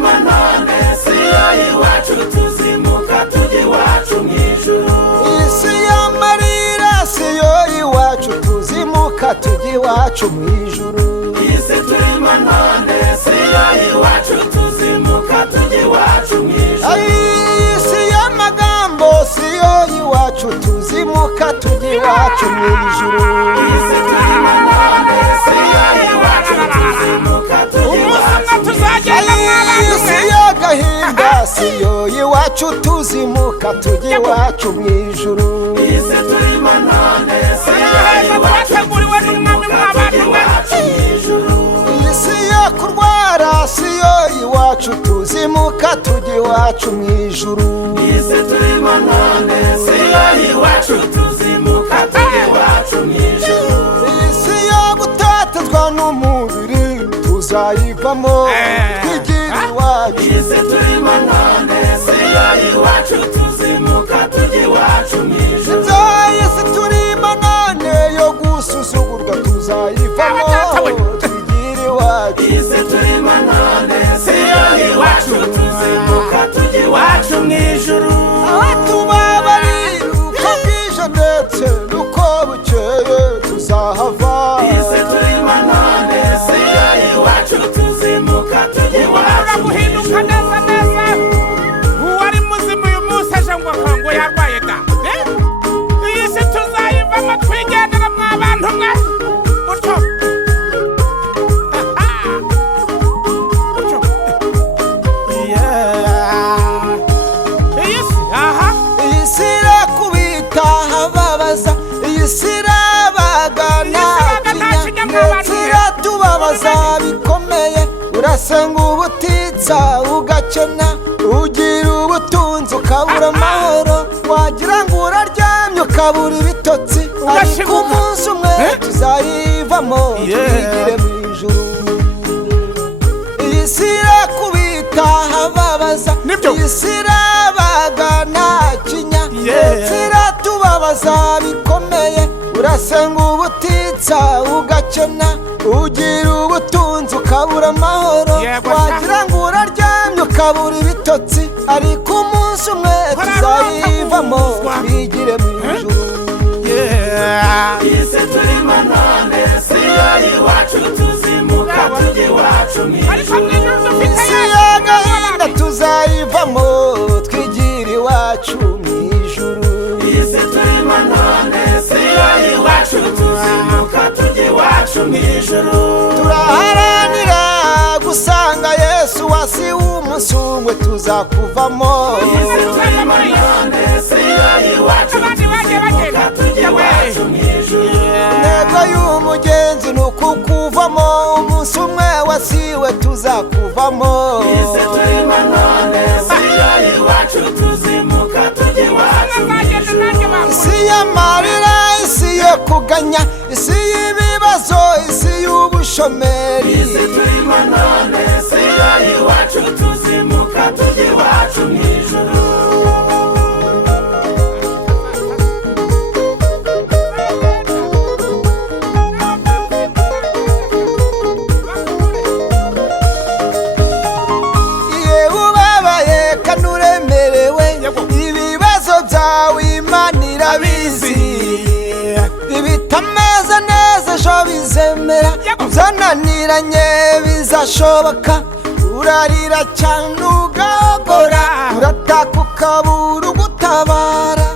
turimo none si yo iwacu tuzimuka tujya iwacu mu ijuru. isi y'amarira si yo iwacu tuzimuka tujya iwacu mu ijuru. isi turimo none si yo iwacu tuzimuka tujya iwacu mu ijuru. isi y'amagambo si yo iwacu tuzimuka tujya iwacu mu ijuru. isi turimo none si yo iwacu tuzimuka tujya iwacu mu ijuru. isi y'agahinda si yo iwacu tuzimuka tujya iwacu mu ijuru. isi turimo none si yo iwacu tuzimuka tujya iwacu mu ijuru. isi yo kurwara si yo iwacu tuzimuka tujya iwacu mu ijuru. isi turimo none si yo iwacu tuzimuka tujya iwacu mu ijuru. isi yo gutatazwa n'umubiri tuzayivamo twigira iwacu. isi turimo none si yo iwacu tuzimuka tujya iwacu mu ijuru. isi turimo none yo gusuzugurwa tuzayivamo twigira iwacu. isi turimo none si yo iwacu tuzimuka tujya iwacu mu ijuru. aho tubabarira uko bwije ndetse n'uko bukeye tuzahava. isi turimo none si yo iwacu tuzimuka tujya iwacu mu ijuru. neza neza uwari muzima uyu munsi aje ngo ngo yarwaye da iyi si tuzayivamo twigendera mwa bantu mwe utyo iyi si iyi si irakubita hababaza, iyi si irabagana kinya ndetse iratubabaza bikomeye. urasenga ubutitsa ugakena, ugira ubutunzi ukabura amahoro, wagira ngo uraryamye ukabura ibitotsi. ariko umunsi umwe tuzayivamo twigire mu ijuru. iyi si irakubita hababaza, iyi si irabagana kinya ndetse iratubabaza bikomeye. urasenga ubutitsa ugakena, ugira ubutunzi ukabura amahoro, wagira ngo uraryamye ukabura ibitotsi. ariko umunsi umwe tuzayivamo twigire mu ijuru. isi turimo none si yo iwacu tuzimuka tujya iwacu mu ijuru. isi y'agahinda tuzayivamo twigira iwacu mu ijuru. isi turimo none si yo iwacu tuzimuka tujya iwacu mu ijuru. turaharanira gusanga yesu wasi w'umusungwe tuzakuvamo. isi turimo none si yo iwacu tuzimuka tujya iwacu mu ijuru. intego y'umugenzi ni ukukuvamo, umunsi umwe wasiwe tuzakuvamo. isi turimo none si yo iwacu tuzimuka tujya iwacu mu ijuru. isi y'amarira, isi yo kuganya, isi y'ibibazo, isi y'ubushomeri. isi turimo none si yo iwacu tuzimuka tujya iwacu mu ijuru. iye ubabaye kandi uremerewe, ibibazo byawe Imana irabizi. ibitameze neza ejo bizemera, ibyananiranye bizashoboka. urarira cyane ugahogora, urataka ukabura ugutabara,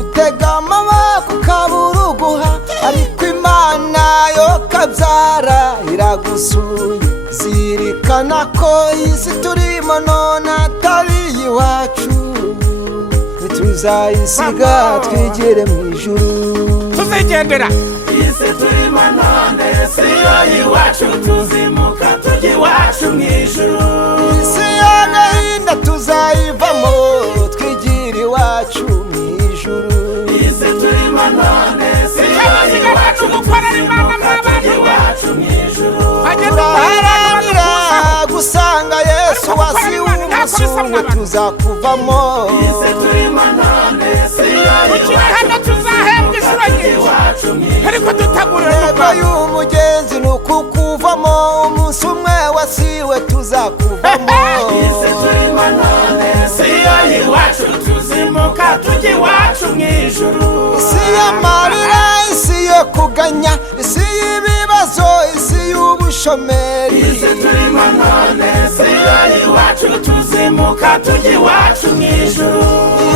utega amaboko ukabura uguha. ariko Imana yo kabyara iragusuye. zirikana ko isi turimo none atari iwacu, tuzayisiga twigire mu ijuru. tuzigendera isi turimo none si yo iwacu tuzimuka tujya iwacu mu ijuru. isi y'agahinda tuzayivamo twigira iwacu mu ijuru. isi turimo none si yo iwacu tuzimuka tujya iwacu mu ijuru. turaharanira gusanga yesu wasi w'umusungwe tuzakuvamo. isi turimo none si yo hano tuzahembwa inshuro nyinshi ariko tutagurira intego y'umugenzi ni ukukuvamo, umunsi umwe wasiwe tuzakuvamo. isi turimo none siyo iwacu tuzimuka tujya iwacu mu ijuru. isi y'amarira, isi yo kuganya, isi y'ibibazo, isi y'ubushomeri. isi turimo none siyo iwacu tuzimuka tujya iwacu mu ijuru.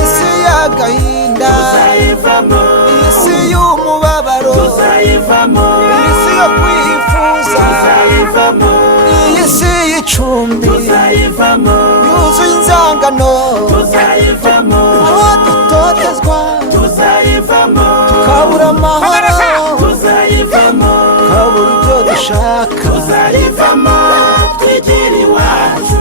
isi y'agahinda, tuzayivamo, isi y'umubabaro, tuzayivamo, isi yo kwifuza, tuzayivamo, iyi si y'icumbi tuzayivamo, yuzuye inzangano, tuzayivamo, aho dutotezwa tuzayivamo, tukabura amahoro, tuzayivamo, tukabura ibyo dushaka. tuzayivamo twigira iwacu.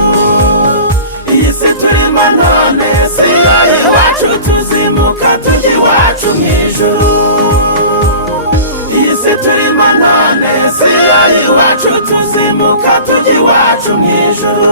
iyi si turimo none siyo iwacu tuzimuka tujya iwacu mu ijuru. iyi si turimo none siyo iwacu tuzimuka tujya iwacu mu ijuru.